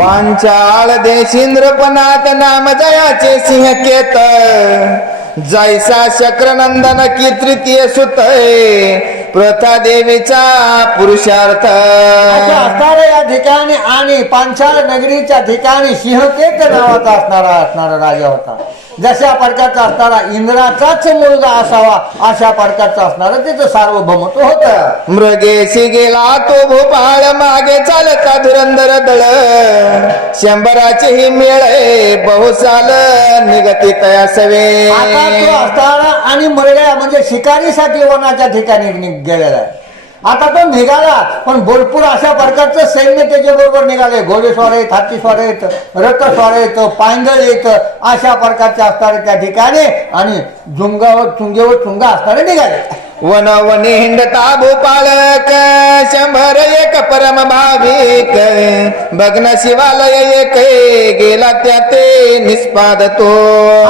पांचाळ देशिंद्रपणात नाम जयाचे सिंहकेत जैसा शक्रनंदन की तृतीय सुत प्रथा देवीचा पुरुषार्थ असं असणारं या ठिकाणी आणि पांचाळ नगरीच्या ठिकाणी सिंहकेत नावाचा असणारा राजा होता. जशा प्रकारचा असणारा इंद्राचाच मुलगा असावा अशा प्रकारचा असणारं तिथं सार्वभौमत्व होतं. मृगेशी गेला तो भोपाळ मागे चालता धुरंधर दळ शंभराचे ही मेळ बहुसाल निगती तया सवे. आता तो असणारा आणि मरड्या म्हणजे शिकारीसाठी वनाच्या ठिकाणी गेलेला आहे. आता तो निघाला पण भरपूर अशा प्रकारचं सैन्य त्याच्या बरोबर निघाले. घोडेस्वार आहेत, हातीस्वार आहेत, रथस्वार आहेत, पायंदळ येत अशा प्रकारचे असणारे त्या ठिकाणी आणि चुंगेवर चुंगा असणारे निघाले. वन वनी हिंडता भूपाळक शंभर एक परम भाविक भग्न शिवालय एक गेला त्या ते निष्पाद तो.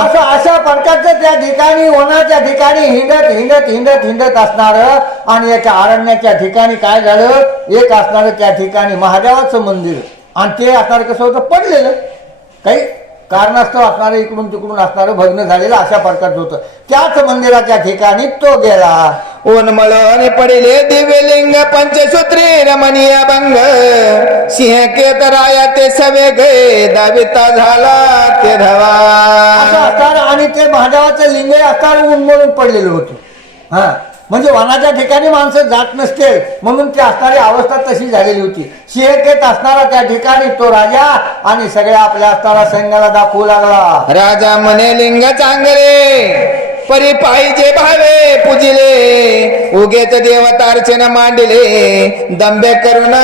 असं अशा प्रकारचं त्या ठिकाणी वनाच्या ठिकाणी हिंडत असणार आणि एका अरण्याच्या ठिकाणी काय झालं, एक असणार त्या ठिकाणी महादेवाचं मंदिर आणि ते असणार कसं होतं, पडलेलं काही कारणास्तव असणारं इकडून तिकडून असणारं भग्न झालेलं अशा प्रकारचं होतं. त्याच मंदिराच्या ठिकाणी तो गेला. उन्मळून पडिले दिव्यलिंग पंचसूत्री रमणीय भंग सिंहकेत राया ते सवे गे दाविता झाला ते धवा. असं असणार आणि ते महादेवाचं लिंग असणार उन्मळून पडलेलं होतं. हा म्हणजे वनाच्या ठिकाणी माणसं जात नसते म्हणून ती असणारी अवस्था तशी झालेली होती. सिंहकेत असणारा त्या ठिकाणी तो राजा आणि सगळ्या आपल्या असणारा सैन्याला दाखवू लागला. राजा म्हणे लिंग चांगले परी पाहिजे भावे पूजिले उगेच देवतार्चन मांडले दंबे करून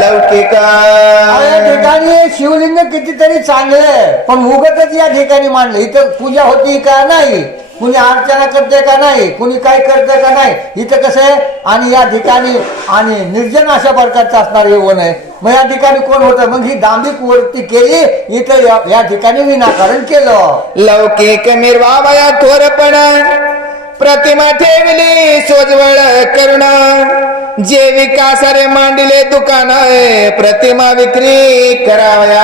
लौकिक. या ठिकाणी शिवलिंग कितीतरी चांगले पण उगतच या ठिकाणी मांडले. इथं पूजा होती का नाही, कुणी अर्चना करते का नाही, कुणी काय करते का नाही, इथं कसं आहे आणि या ठिकाणी आणि निर्जन अशा प्रकारचं असणार हे वन आहे. मग या ठिकाणी कोण होतं, मग ही दांभिक वृत्ती केली, इथं या ठिकाणी विनाकारण केलं. लौकिक मिरवावया थोरपण प्रतिमा ठेवली सोजवळ करुण जे विकासारे मांडले दुकान प्रतिमा विक्री करावया.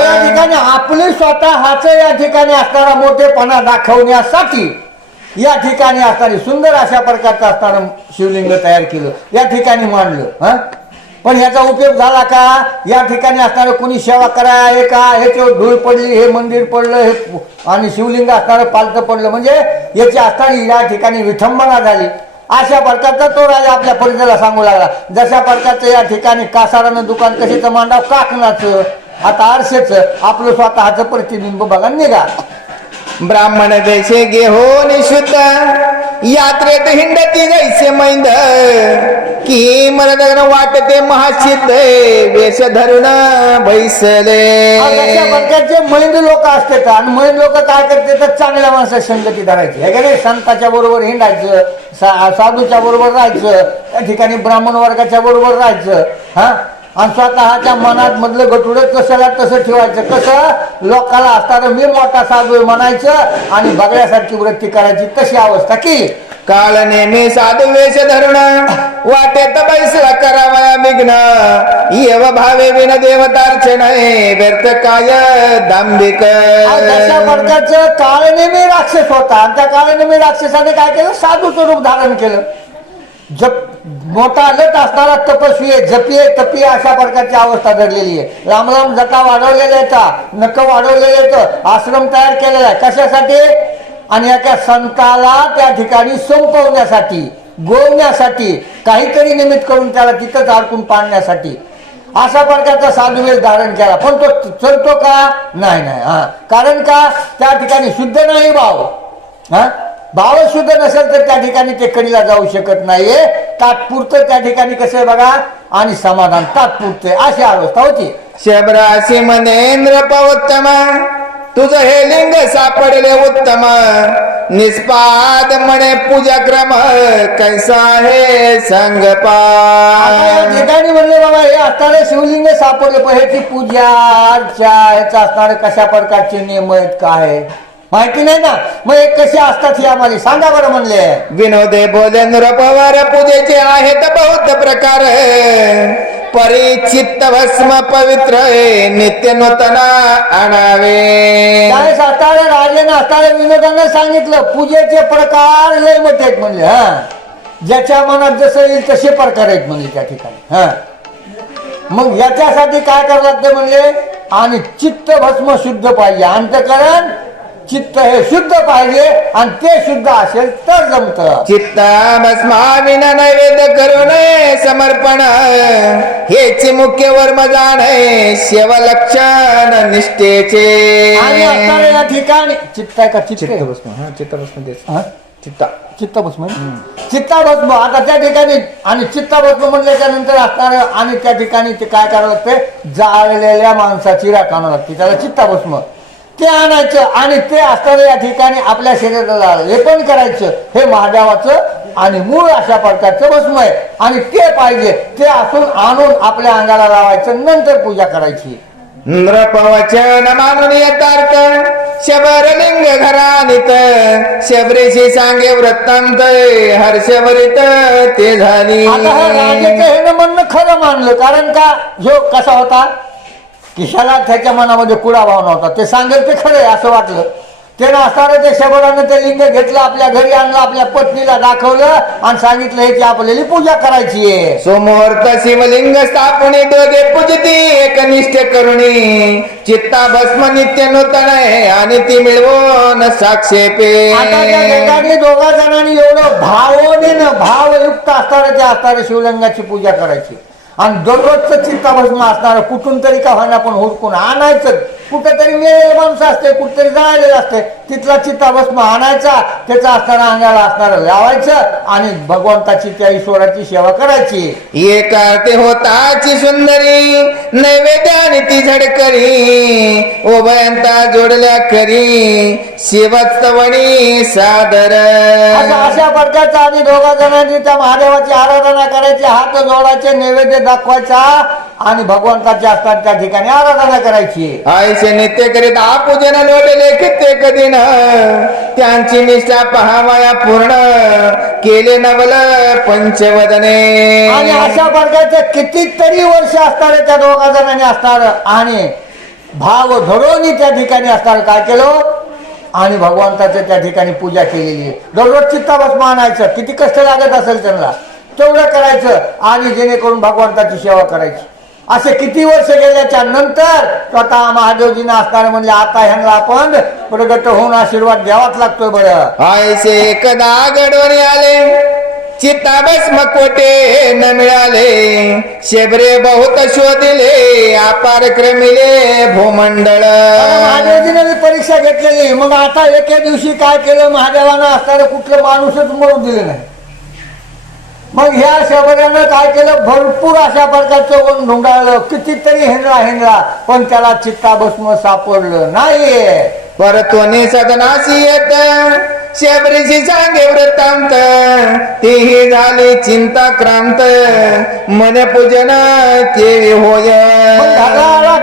या ठिकाणी आपले स्वतःच या ठिकाणी असणारा मोठेपणा दाखवण्यासाठी या ठिकाणी असणारी सुंदर अशा प्रकारचं असणारं शिवलिंग तयार केलं, या ठिकाणी मांडलं. हा पण ह्याचा उपयोग झाला का, या ठिकाणी असणारं कोणी सेवा करा आहे का, ह्याच्यावर धूळ पडली, हे मंदिर पडलं, हे आणि शिवलिंग असणारं पालतं पडलं म्हणजे याची असणारी या ठिकाणी विठंबना झाली. अशा प्रकारचा तो राजा आपल्या परिचयाला सांगू लागला. जशा प्रकारचं या ठिकाणी कासारानं दुकान कशाचं मांडाव, काकणाचं, आता आरसेचं, आपलं स्वतःचं प्रतिबिंब बघा निघा. ब्राह्मण देशे घेऊन शुद्ध यात्रेत हिंडती जैसे मैंद की मरदग्न वाटते महासिद्ध वेश धरून बैसले. अशा प्रकारचे मैंद लोक असतात आणि मैंद लोक काय करते तर चांगल्या माणसाची संगती करायची आहे का नाही. संताच्या बरोबर हिंडायचं, साधूच्या बरोबर राहायचं, त्या ठिकाणी ब्राह्मण वर्गाच्या बरोबर राहायचं. हा आणि स्वतःच्या मनात मधलं गटुडं कसं तसं ठेवायचं. कसं लोकाला असताना मी मोठा साधू म्हणायचं आणि बगड्यासारखी वृत्ती करायची, तशी अवस्था केली. काळ नेहमी साधू वेश धरून वाटेत बैसला करावया विघ्न येव भावे विन देवतार्चन व्यर्थ काय दांभिक. अशा प्रकारचं काळनेमी राक्षस होता आणि त्या काळनेमी राक्षसाने काय केलं, साधूचं रूप धारण केलं. जप मोठा लट असणारा तपस्वी आहे, जपी आहे, तपी आहे, अशा प्रकारची अवस्था घडलेली आहे. लांब लांब जटा वाढवलेल्या येतात, नख वाढवलेलं येतं, आश्रम तयार केलेला आहे कशासाठी, आणि एका संताला त्या ठिकाणी संपवण्यासाठी, गोवण्यासाठी, काहीतरी निमित्त करून त्याला तिथंच अडकून पाडण्यासाठी अशा प्रकारचा साधुवेश धारण केला. पण तो चलतो का, नाही. हा कारण का, त्या ठिकाणी शुद्ध नाही भाव. हा भाव शुद्ध नसेल तर त्या ठिकाणी ते कडीला जाऊ शकत नाहीये. तात्पुरतं त्या ठिकाणी कसं आहे बघा, आणि समाधान तात्पुरते अशी अवस्था होती. शबराशी मनेंद्र पवत्तम तुझ हे लिंग सापडले उत्तम निष्पाद म्हणे पूजा क्रम कैसा हे संगपा. ठिकाणी म्हणले बाबा हे असणारे शिवलिंग सापडले, पण ह्याची पूजा अर्चा ह्याचा असणारे कशा प्रकारचे नियम आहेत काय माहिती नाही ना. मग एक कसे असतात हे आम्हाला सांगा बरं म्हणले. विनोदे बोले नृपवर पूजेचे आहेत बहुत प्रकार परिचित्त भस्म पवित्र नित्य नूतन आणावे. काय असणारे राजाने असणाऱ्या विनोदाने सांगितलं पूजेचे प्रकार लय मोठे आहेत म्हणले. ज्याच्या मनात जसं येईल तसे प्रकार आहेत म्हणले त्या ठिकाणी. मग याच्यासाठी काय करावं लागतं म्हणले, आणि चित्त भस्म शुद्ध पाहिजे, अंतकरण चित्त हे शुद्ध पाहिजे आणि ते शुद्ध असेल तर जमत. चित्त भस्माविना नैवेद्य करून समर्पण हेच मुख्य वर्म जाणे शिवलक्षण निष्ठेचे. आणि असणाऱ्या या ठिकाणी चित्त आहे का चित्तभस्म चित्तभस्म चित्ता चित्तभस्म चित्ताभस्म. आता त्या ठिकाणी आणि चित्ताभस्म म्हटल्याच्या नंतर असणार आणि त्या ठिकाणी ते काय करावं लागते, जाळलेल्या माणसाची राख आणावं लागते, त्याला चित्ताभस्म ते आणायचं आणि ते असणारं या ठिकाणी आपल्या शरीराला लेपन करायचं. हे महादेवाचं आणि मूळ अशा प्रकारचं भस्म आहे आणि ते पाहिजे, ते असून आणून आपल्या अंगाला लावायचं, नंतर पूजा करायची. नृपवचन मानून यथार्थ शबरलिंग घरानित शबरीशी सांगे वृत्तांत हर्षभरित ते झाली. आता हा राजाचं हे म्हणणं खरं मानलं, कारण का जो कसा होता की ह्याला त्याच्या मनामध्ये कुडा भाव नव्हता, ते सांगेल ते खरं आहे असं वाटलं. त्यानं असणारं ते शबरानं ते लिंग घेतलं, आपल्या घरी आणलं, आपल्या पत्नीला दाखवलं आणि सांगितलं ह्याची आपल्याला पूजा करायची आहे. सोमुहूर्त शिवलिंग स्थापने दोघे पूजती एकनिष्ठ करुणी चित्ता भस्म नित्य नूतन आहे आणि ती मिळवून साक्षेपे. आता त्या ठिकाणी दोघा जणांनी एवढं भावयुक्त असणारं ते असणारं शिवलिंगाची पूजा करायची आणि दररोजचं चित्ताभस्म असणार कुठून तरी का होईना पण हुडकून आणायचं. कुठेतरी मेलेलं माणूस असते, कुठेतरी जाळलेलं असते, तिथला चित्ताभस्म आणायचा, त्याचा असणारा अंगाला असणार लावायचं आणि भगवंताची त्या ईश्वराची सेवा करायची. एक ते होताची सुंदरी नैवेद्याने ती झडकरी उभयंता जोडल्या करी शिवस्तवणी सादर. अशा प्रकारचा आधी दोघा जणांनी त्या महादेवाची आराधना करायची, हात जोडायचे, नैवेद्य दाखवायचा आणि भगवंताच्या असतात त्या ठिकाणी आराधना करायची. आयुष्य नित्य करीत आपूजन लोटले कित्येक दिन त्यांची निष्ठा पहावया पूर्ण केले नवल पंचवदने. आणि अशा प्रकारचे कितीतरी वर्ष असणार त्या दोघा जणांनी असणार आणि भाव धरून त्या ठिकाणी असणार काय केलं आणि भगवंताच्या त्या ठिकाणी पूजा केलेली आहे. दररोज चित्ताभस्म आणायचं, किती कष्ट लागत असेल त्यांना तेवढं करायचं आणि जेणेकरून भगवंताची सेवा करायची. असे किती वर्ष गेल्याच्या नंतर स्वतः महादेवजीने असणार म्हणले आता ह्यांना आपण प्रगट होऊन आशीर्वाद द्यावाच लागतोय. बरं आयसे एकदा घडवून आले चित्ताभस्म कोटे न मिळाले शेबरे बहुत शोधिले अपार क्रमिले भूमंडळ. महादेवजीने मी परीक्षा घेतलेली, मग आता एके दिवशी काय केलं महादेवानं असणारं कुठलं माणूसच मरू दिलं नाही. मग ह्या शबऱ्यानं काय केलं, भरपूर अशा प्रकारचं वन ढुंडाळलं, कितीतरी हेंडला पण त्याला चित्ताभस्म सापडलं नाही. परतोनी सदनासी येत शेबरीची सांगे वृत्तांत तीही झाली चिंता क्रांत मन पूजन केली होय.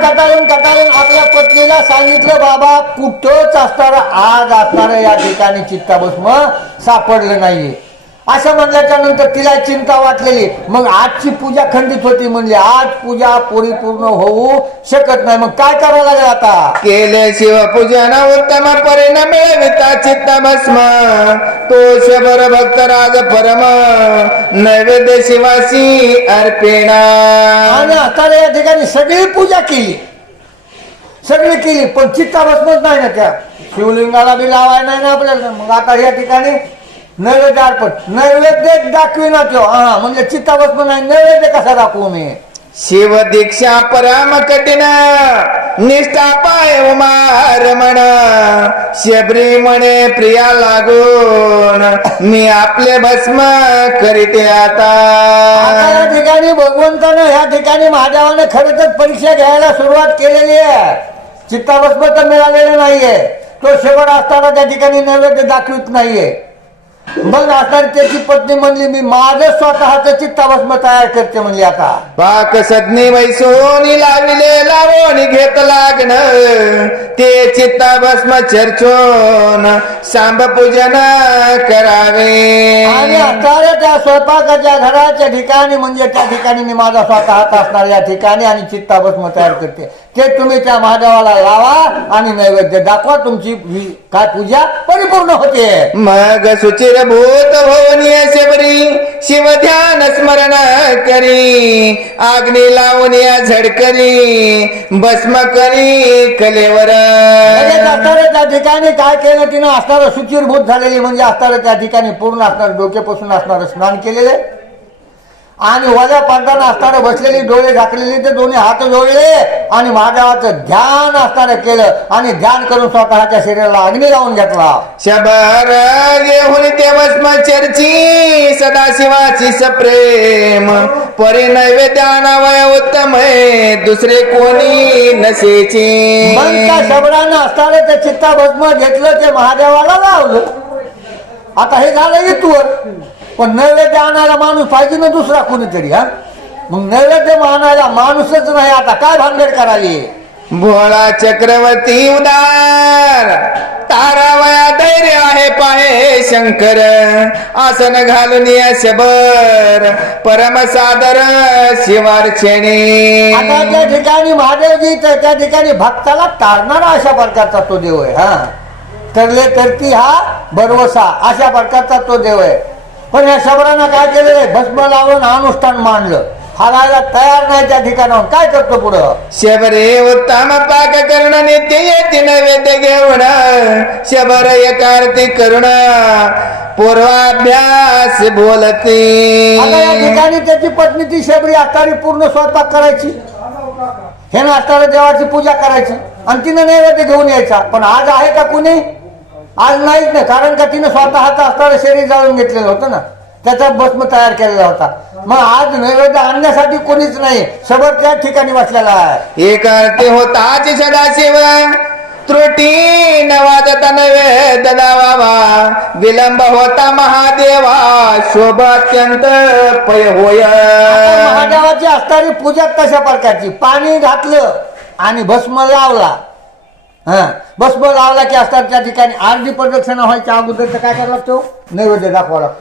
कटाळून आपल्या पत्नीला सांगितलं बाबा कुठंच असणार आज असणार या ठिकाणी चित्ताभस्म सापडलं नाहीये. असं म्हणल्याच्या नंतर तिला चिंता वाटलेली. मग आजची पूजा खंडित होती, म्हणली आज पूजा परिपूर्ण होऊ शकत नाही. मग काय करावं लागेल आता, केले शिवपूजन उत्तम परिणाम मिळविता चित्तभस्म तो शबर भक्त राज परम नैवेद्य शिवासी अर्पेणा. आणि आता या ठिकाणी सगळी पूजा केली, सगळी केली पण चित्ताभस्मच नाही ना, त्या शिवलिंगाला बी लावाय नाही ना आपल्याला. मग आता या ठिकाणी नैवेद्य अर्पण, नैवेद्य दाखवी ना तो म्हणजे चित्ताभस्म नाही, नैवेद्य कसा दाखवू मी. शिव दीक्षा परम कठीण निष्ठा पाय उमारमण शबरी म्हणे प्रिया लागून मी आपले भस्म करीते आता. या ठिकाणी भगवंतानं ह्या ठिकाणी महादेवाने खरंच परीक्षा घ्यायला सुरुवात केलेली आहे. चित्ताभस्म तर मिळालेलं नाहीये, तो शेवट असताना त्या ठिकाणी नैवेद्य दाखवित नाहीये. मग आता त्याची पत्नी म्हणली मी माझं स्वतःच चित्ताभस्म तयार करते म्हणली. आता पाक सदनी वैसोनी लाविले लावणी घेत लागण ते चित्ता भस्म चर्चोन सांब पूजन करावे. आणि आता त्या स्वयंपाकाच्या घराच्या ठिकाणी म्हणजे त्या ठिकाणी मी माझा स्वतःच असणार या ठिकाणी आणि चित्ताभस्म तयार करते. ते तुम्ही त्या महादेवाला लावा आणि नैवेद्य दाखवा. तुमची काय पूजा परिपूर्ण होते. मग सुचिर भूत भवनीय शबरी शिव ध्यान स्मरण करी अग्नी लावून या झडकरी भस्म करी कलेवर. असणारे त्या ठिकाणी काय केलं तिनं असणारं सुचिरभूत झालेली म्हणजे असणारं त्या ठिकाणी पूर्ण असणार डोक्यापासून असणारं स्नान केलेले आणि वजा पांढरानं असणारं बसलेली डोळे झाकलेली ते दोन्ही हात जोडले आणि महादेवाचं ध्यान असणारं केलं आणि ध्यान करून स्वतःच्या शरीराला अग्नी लावून घेतला. शबर घेऊन ते भस्म चर्ची सदाशिवाची सप्रेम परी नैवेद्यानावय उत्तम दुसरे कोणी नसेची. मग त्या शबरानं असणारं ते चित्ता भस्म घेतलं ते महादेवाला लावलं. आता हे झालं इथवर पण नैवेद्य आणायला माणूस पाहिजे ना दुसरा कोणीतरी. हा मग नैवेद्य आणायला माणूसच नाही. आता काय भानगड करावी. भोळा चक्रवर्ती उदार तारावया धैर्य आहे पाहे शंकर आसन घालून या शबर परम सादर शिवार्चने. आता त्या ठिकाणी महादेवजी त्या ठिकाणी भक्ताला तारणारा अशा प्रकारचा तो देव आहे. हा तरले करती हा भरवसा अशा प्रकारचा तो देव आहे. पण या शबरानं काय केलेलं भस्म लावून अनुष्ठान मांडलं. हारायला तयार नाही त्या ठिकाणावर. काय करतो पुढं. शबरे उत्तम पाक करण नित्य येते नैवेद्य घेऊन शबर एकार्ती करुण पूर्वाभ्यास बोलती. आता या ठिकाणी त्याची पत्नी ती शबरी असणारी पूर्ण स्वयंपाक करायची. हे ना असणाऱ्या देवाची पूजा करायची आणि तिनं नैवेद्य घेऊन यायचा. पण आज आहे का कुणी. आज नाहीच ना. कारण का तिनं स्वतःच असणारं शरीर जाळून घेतलेलं होतं ना. त्याचा भस्म तयार केलेला होता. मग आज नैवेद्य आणण्यासाठी कोणीच नाही. शबर त्या ठिकाणी बसलेला आहे. एक अर्थे होताच सदाशिव त्रुटी न वाजता नैवेद्य दावा विलंब होता महादेवा शोभा अत्यंत पय होय. महादेवाची असणारी पूजा कशा प्रकारची. पाणी घातलं आणि भस्म लावला. हा भस्म लावला की असतात त्या ठिकाणी आरती प्रदक्षिणा व्हायच्या अगोदर काय करावं लागतो नैवेद्य दाखवावं लागतो.